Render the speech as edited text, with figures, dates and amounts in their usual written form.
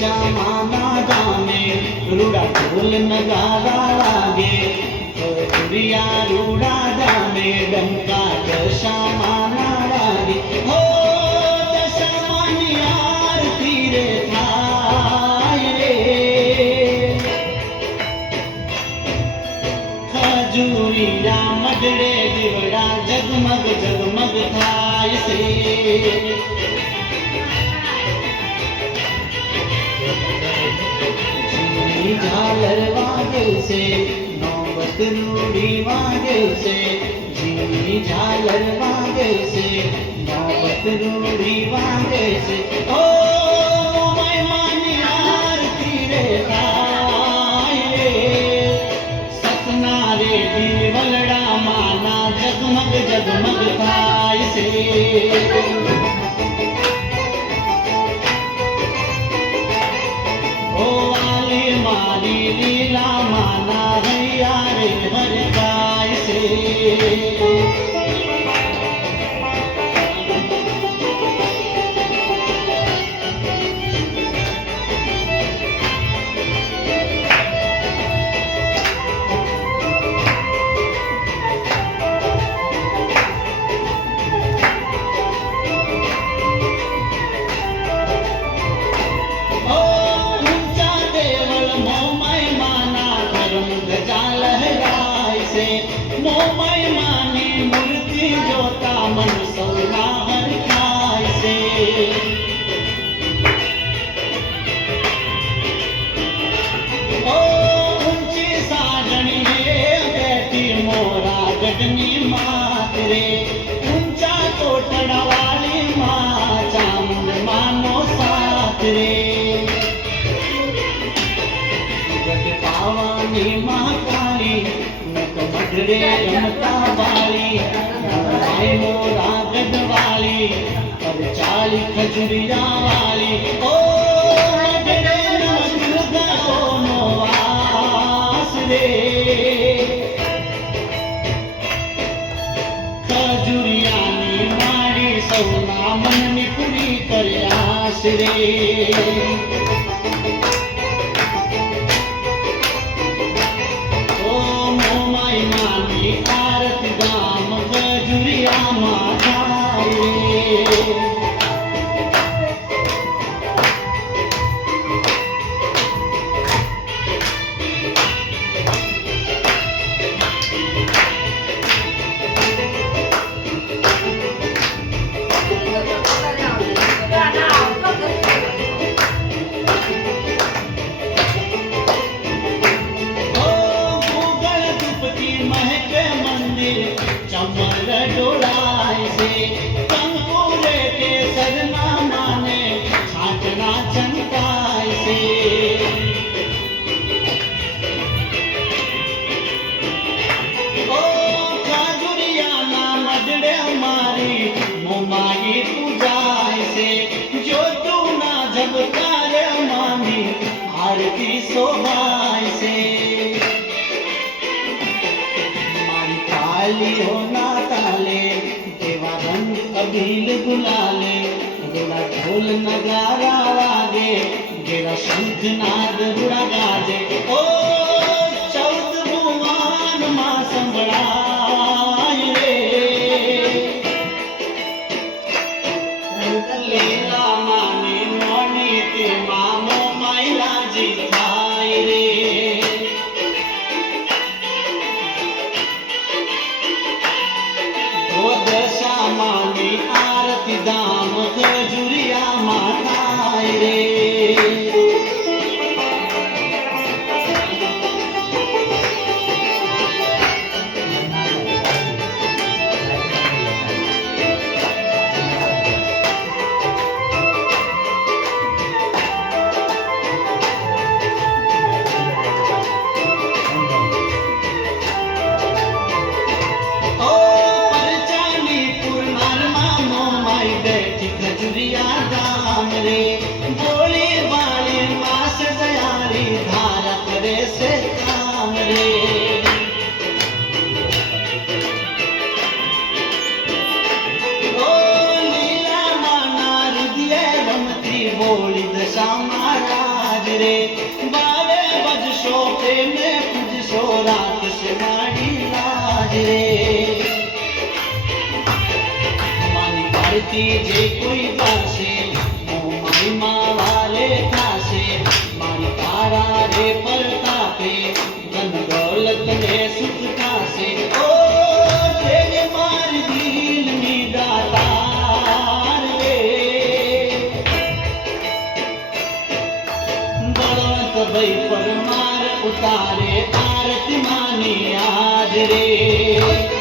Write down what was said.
श्यामाना गाने रूड़ा ढोल नगारा लागे दुरिया रूड़ा जाने डंका श्यामाना लागे हो श्यामानी आरती रे थाय रे खजूरिया मडड़े दिवड़ा जगमग जगमग थाय से झालर वागे से नौबत रूड़ी वागे से जी झालर वागे से नौबत रूड़ी वागे से ओ मैं मानी आरती रे थाय रे सतना रे दीवलड़ा माना जगमग जगमग थाय से मारी लीला माना हैया रे हर काय से मोमय मानी मूर्ति जोता मन सौना हर खाय से ओ ऊंची साजनी रे बैठी मोरा गगनी मात रे ऊंचा कोटड़ा वाली माँ चामुंड मानो साथ रे गढ़ पावानी महाकाली मडड़े रमता वाली आए मोरा गढ़वाली पर चाली खजुरिया वाली ओ मडड़े नो वास रे खजुरिया नी माड़ी सौना मन नी पूरी करे आस रे आरती दाम खजुरिया माता रे चमर डोलाए से कंकुले के सरना माने छाटना चंकाए से ओ खजुरिया ना मडड़े हमारी मोमाई पूजाए से जो तू ना झबकारे मानी आरती शोभाए से हो ना ताले देवा रंग अबील गुलाले रुड़ा ढोल नगारा वागे गेरा शंख नाद रुड़ा गाजे ओ चौद भुवन मां संभड़ाए रे लीला मानी मोनी ते मामो माइला जी थाय रे श्यामानी आरती दाम खजुरिया माता रे रे बारे बजशो प्रेम पूजशो रात से माड़ी लाज रे मानी भारती जे कोई पासे मारी माँ वाले खासे मारी तारा रे परतापे धन दौलत ने सुख खासे ओ तेरे मार दिल में दातार रे बलवंत भई पर मार उतारे आरती मानी आज रे